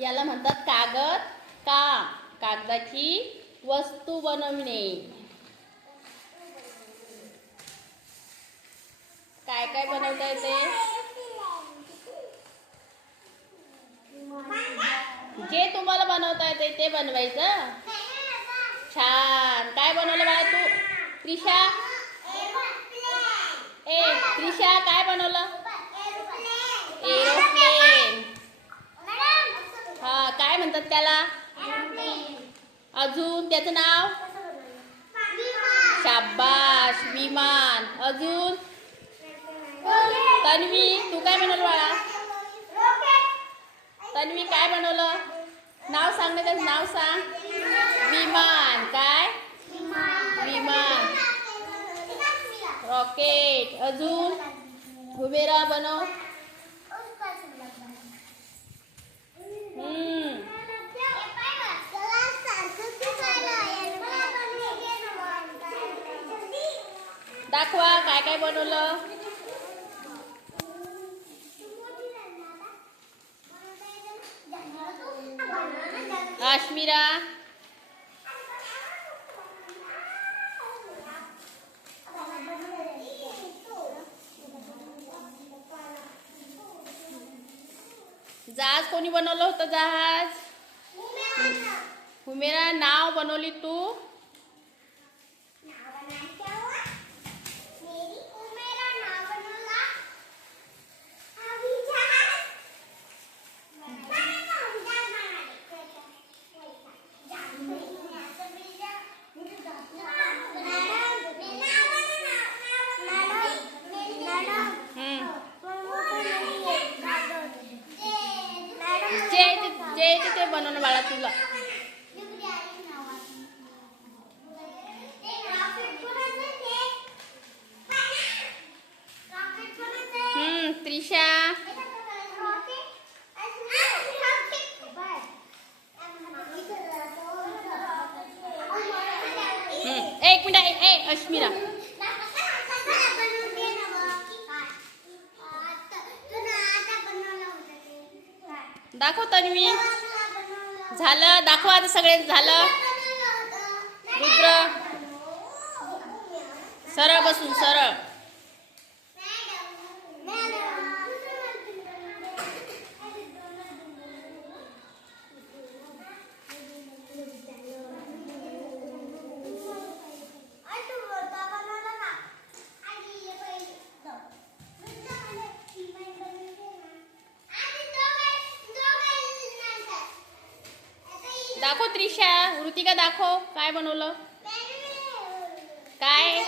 याला म्हणतात कागद काम. कागदाची वस्तू बनवणे. काय काय बनवता येते? जे तुम्हाला बनवता येते ते बनवायचं. छान. काय बनवलं बाळा तू? त्रिशा त्रिशा काय बनवलं? एरोप्लेन. हा, काय म्हणतात त्याला? अजून त्याचं नाव? शाबाश, विमान. अजून? तन्वी तू काय बनवलं बाळा? तन्वी काय बनवलं? नाव सांग ना, त्याचं नाव सांग. विमान. काय? विमान. रॉकेट. अजून? हुबेरा बनव. दाखवा काय काय बनवलं. काश्मीरा जहाज कोणी बनवलं होतं? जहाज हुमेरा. नाव बनवली तू? जे ते बनवणं बाळा तुला. त्रिशा एक मिनिट. अश्मिरा दाखव. तन्वी झालं. दाखव आता. सगळे झालं. रुद्र सरळ बसून. सरळ. दाखव त्रिशा. ऋतिका दाखव काय बनवलं. काय?